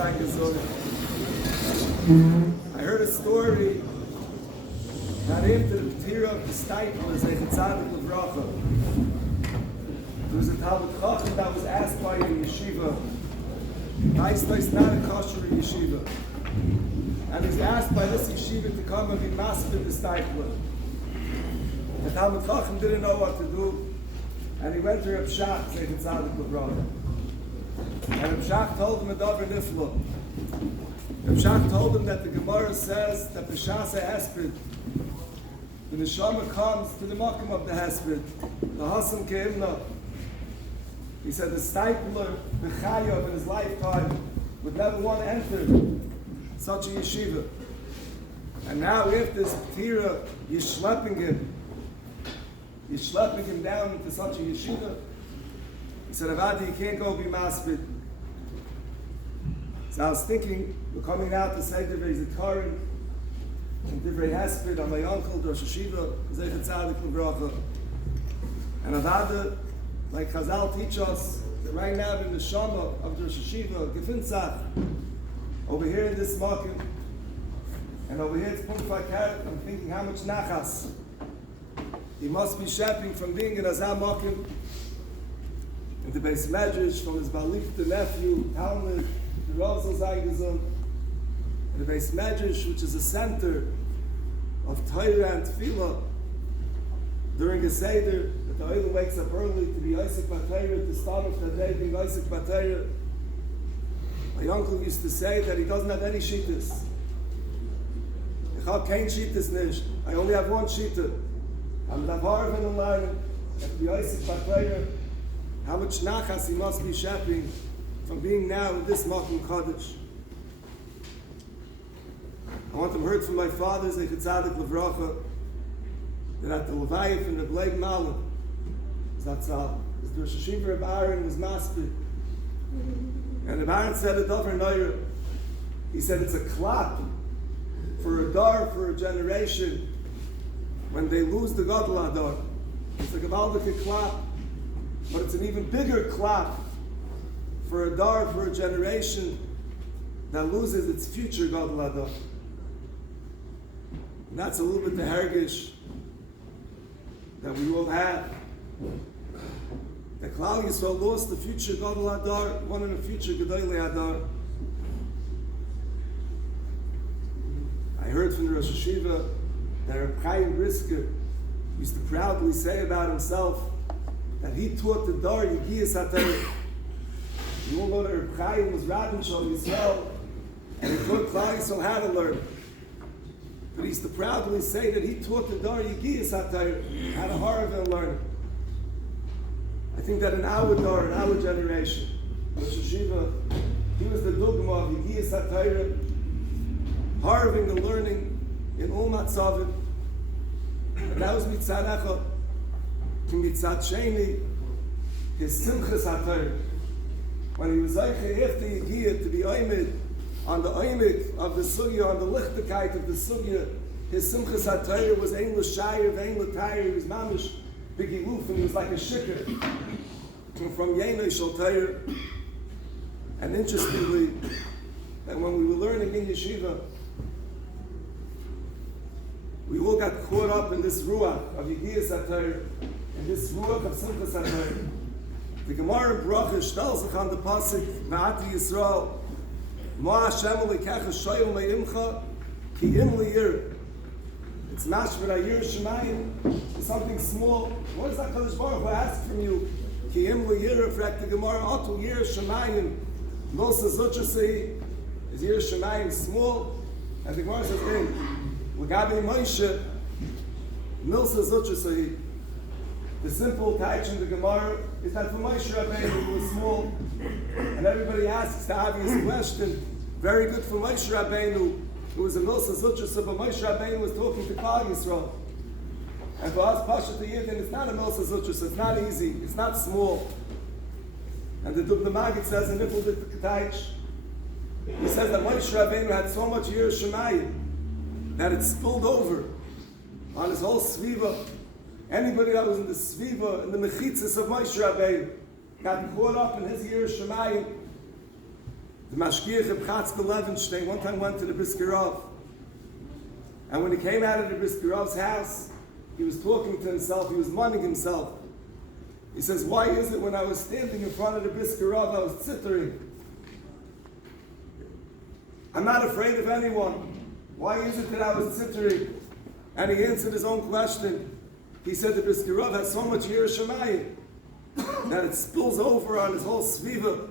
sein gesund. I heard a story that after the Ptira of the Stipler, Yehi Zichro Boruch, there was a Talmud Chacham that was asked by a Yeshivah, Yahrzeit is not a kosher Yeshivah. And he's asked by this Yeshivah to come and be master the Stipler. The Talmud Chacham didn't know what to do, and he went to Reb Shach, Yehi Zichro Boruch. And Reb Shach told him a davar nifla. Reb Shach told him that the Gemara says that the Shasa Hesped, when the Neshama comes to the Makom of the Hesped, the Hasam Keimna, he said the Stipler, the Chayav in his lifetime, would never want to enter such a yeshiva. And now if this Ptira, you're schlepping him down into such a yeshiva. He said, Avadi, you can't go be maspid. So I was thinking, we're coming out to say divrei zikaron and divrei hesped on my uncle, Rosh Yeshivah, Zeichat Tzadik L'Bracha. And Avada, like Chazal teach us, that right now in the Shama of Rosh Yeshivah, Gefintzach, over here in this market, and over here it's Punfa Karet, I'm thinking how much nachas he must be shopping from being in Azam market, in the Beis Medrash, from his Balik to nephew, Talmud, the Rosh Zaygezun, in the Beis Medrash, which is a center of Torah and Tefillah, during a Seder, that the Oil wakes up early to be Yosef Batayra, to start off the day being Yosef Batayra. My uncle used to say that he doesn't have any Shlitas. Ich habe kein Shlitas nicht. I only have one Shlita. I'm the Harvard and learning at the Yosef Batayra, how much nachas he must be shopping from being now in this Makom Kodesh. I want them heard from my father, Zeichat Tzadik L'Bracha, that at the Levayif in the Bleg Malam, that's the Rosh Yeshivah of Aaron was master. And the Aaron said a davar noira. He said it's a clap for a dar, for a generation, when they lose the Gadol Adar. It's like a Valdika clap, but it's an even bigger clap for a dar, for a generation that loses its future Gadol Adar. And that's a little bit the hergish that we will have. The Klal Yisrael lost the future Gadol Adar, one in the future Gedolei Adar. I heard from the Rosh Yeshivah that Reb Chaim Brisker used to proudly say about himself that he taught the Dar Yigiyas HaTorah. You all know that Reb Chaim was Rabban Shal Yisrael, and he taught Klal Yisrael how to learn. But he used to proudly say that he taught the Dar Yigiyas HaTorah, how to harav and learn. I think that in our Dar, in our generation, Rosh Yeshiva, he was the dogma of Yigiyas HaTorah, harving the learning in all matzavim. And that was mitzad echad. Mitzad sheni, his simchas HaTorah. When he was zeiche after Yigiyah to be oimid on the oimid of the sugya, on the lichtigkeit of the sugya, his simchas HaTorah was ein l'shayir, ve'ein l'tayir, he was mamish big iluf, and he was like a shikr from Yenei Shal Torah. And interestingly, that when we were learning in Yeshiva, we all got caught up in this ruach of Yigiyas HaTorah, and this ruach of Simchas HaTorah. The Gemara in Bracha tells us on the pasuk V'ati Yisrael, Ma Hashem Elokecha shoyel me'imcha ki im li'ir. It's mashver ayir shemayim. It's something small. What does that Kadosh Baruch Hu ask from you? Ki im li'ir. Reflect the Gemara Otu yir shemayim. Nosa zuchasei is yir shemayim small, and the Gemara says L'gabi Moshe Milsa zuchasei. The simple taich in the Gemara is that for Moshe Rabbeinu who was small, and everybody asks the obvious question. Very good for Moshe Rabbeinu, who was a Milsa Zuchasa, but Moshe Rabbeinu was talking to Klal Yisrael. And for us, Pasha to Yidden, it's not a Milsa Zuchasa, it's not easy, it's not small. And the Dubna Magid says in Nifl Dik Taich, he says that Moshe Rabbeinu had so much Yir Shemayim that it spilled over on his whole Sviva. Anybody that was in the Sviva, in the Mechitzas of Moshe Rabbeinu, got caught up in his Yir Shemayim. The Mashgiach of Chatzkel Levenstein one time went to the Brisker Rav. And when he came out of the Brisker Rav's house, he was talking to himself, he was munning himself. He says, why is it when I was standing in front of the Brisker Rav, I was zittering? I'm not afraid of anyone. Why is it that I was zittering? And he answered his own question. He said the Brisker Rav has so much Yerushalayim that it spills over on his whole Sviva.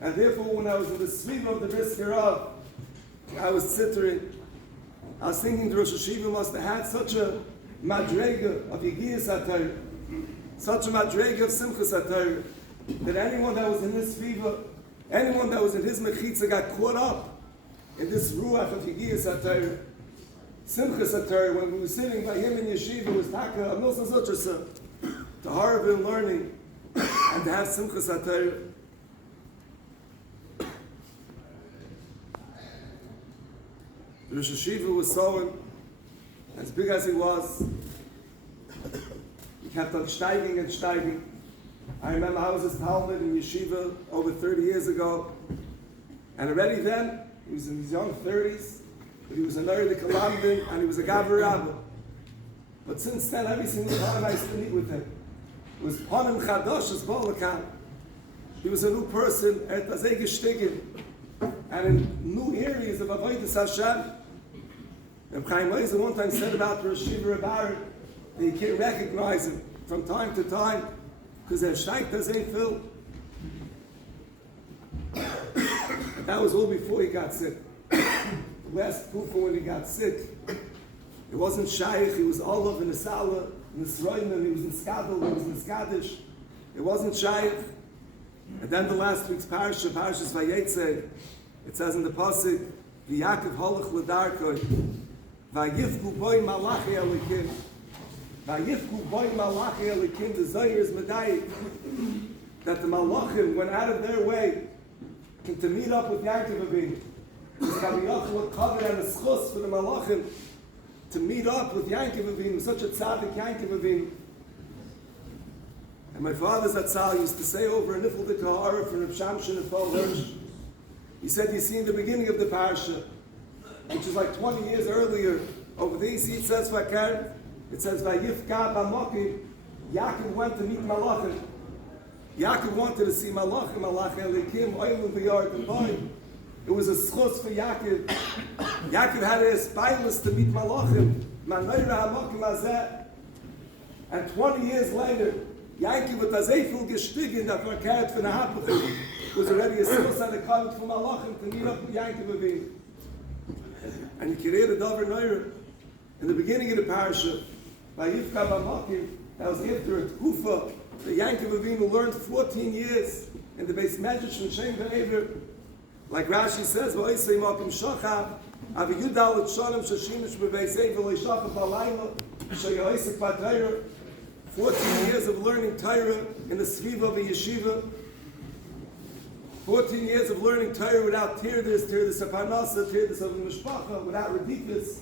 And therefore, when I was in the Sviva of the Brisker Rav, I was zittering. I was thinking the Rosh Yeshivah must have had such a madrega of Yigiyas HaTorah, such a madrega of Simchas HaTorah, that anyone that was in this Sviva, anyone that was in his Mechitza got caught up in this Ruach of Yigiyas HaTorah, Simchas HaTorah. When we were sitting by him in Yeshivah, was Taka, Milsa Zutrasa, to horrible learning, and to have Simchas HaTorah. The Rosh Yeshiva was so, as big as he was, he kept on steiging and steiging. I remember I was his Talmud in Yeshiva over 30 years ago, and already then, he was in his young 30s, but he was a Meir and he was a Gavur Abba. But since then, every single time I used to meet with him, it was Panim Chadosh as Bolakam. He was a new person, and in new areas of Avodas Hashem. And Chaim Oizer one time said about the Rosh Yeshiva that you can't recognize him from time to time because their steigt doesn't fill. That was all before he got sick. The last kufa when he got sick, it wasn't Shaykh, he was Olav in the Salah, in the Sroinim, he was in Skadol, he was in Skadish. It wasn't Shaykh. And then the last week's parasha, Parashas Vayetze, it says in the pasuk, V'Yakov holach l'darkoi, Vayifku boy malachi elikim, Vayifku boy malachi elikim. The Zohar is medayik that the malachim went out of their way to meet up with Yaakov Avinu. It's Kaviyachal covered and a schus for the malachim to meet up with Yaakov Avinu, such a tzaddik Yaakov Avinu. And my father Zatzal used to say over a nifel de kahara from Reb Shamshin and Rosh. He said, you see in the beginning of the parasha, which is like 20 years earlier, over there you see it says Vakar, it says Vayifka b'mokim, Yaakov went to meet Malachim. Yaakov wanted to see Malachim, Elikim, Oilim v'yard and boy. It was a schus for Yaakov. Yaakov had a spineless to meet Malachim. Manayra ha'mokim hazeh. And 20 years later, Yaakov with Azefil gestiegen that Vakar for the Hapachim. Was already a schus and a comment from Malachim to meet up with Yaakov Avinu. And you can read a Dover Meir in the beginning of the parasha, by Yifka B'Makim, that was after a Tkufa, the Yaakov Avinu learned 14 years in the Beis Medrash from Shem Ve'ever. Like Rashi says, V'oisei Makim Shochav, Avi Yudal Shonim Shashimish B'Beis Evel Yishachav B'Alayla, She'yoisek B'Torah, 14 years of learning Torah in the Sviva of a Yeshiva, 14 years of learning Torah without Tirdas of Parnasa, Tirdas of Mishpacha, without Redikas.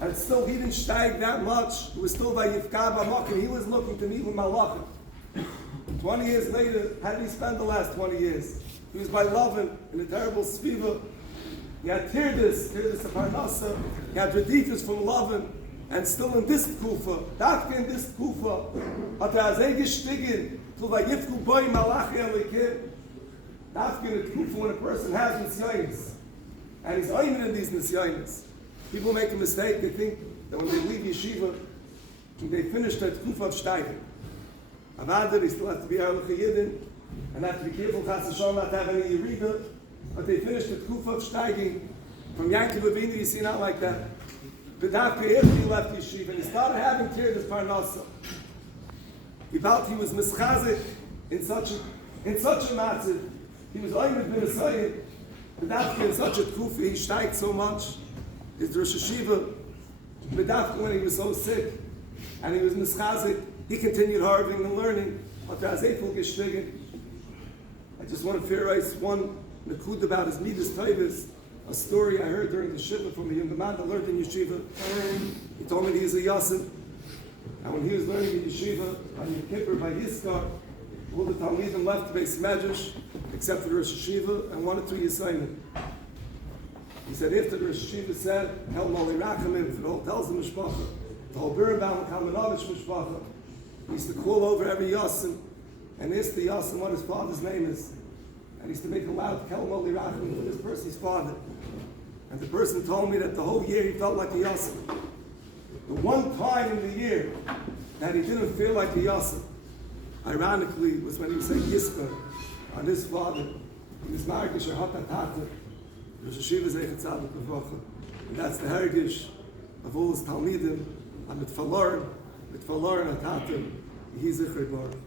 And still he didn't steig that much. It was still by Yifka B'Makim. He was looking to meet with Malachim. 20 years later, how did he spend the last 20 years? He was by Lovin in a terrible Sviva. He had Tirdas of Parnasa. He had Redikas from Lovin. And still in this Kufa, Dafka in this Kufa, hat Azeh gestiegen, to Vayifku Boi Malachi Elikim. Dafka in the Kufa when a person has Nisyonis. And he's oimen in these Nisyonis. People make a mistake, they think that when they leave Yeshiva, they finish that Kufa of Steigen. Avada, they still have to be Erlich Yidin, and have to be careful, Chas Hashem, not to have any Yerida, but they finish the Kufa of Steigen. From Yaakov Avinu, you see not like that. But Dafka, after he left Yeshiva, and he started having Tirdas Parnasa. He felt he was mischazik in such a matzah. He was oimed bin Asayim. But Dafka, in such a Kufa, he steigt so much. Is the Rosh Yeshiva, but Dafka when he was so sick, and he was mischazik, he continued harving and learning. I just want to theorize one nakud about his midas taivas, a story I heard during the shiva from a young man that learned in Yeshiva. He told me he is a yasin, and when he was learning in Yeshiva, on Yom Kippur by Yiskar, all the Talmidim left the Beis Medrash, except for the Rosh Yeshiva and 1 or 2 Yisayim. He said, after the Rosh Yeshiva said, Hel Mali Rachamim, for the whole Telz of Mishpacha, the whole Birnbaum, Kalmanovich Mishpacha, he used to call over every Yassim and ask the Yassim what his father's name is. And he used to make a loud Hel Mali Rachamim for this person's father. And the person told me that the whole year he felt like a Yassim. The one time in the year that he didn't feel like a Yassim, ironically, was when he was saying Yispa on his father. He was married to Shahata Tata, Rosh Yeshiva Zeichet Tzaddik B'Vacha. And that's the heritage of all his Talmidim, and with Falorin, Atata, Yehi Zichro Boruch.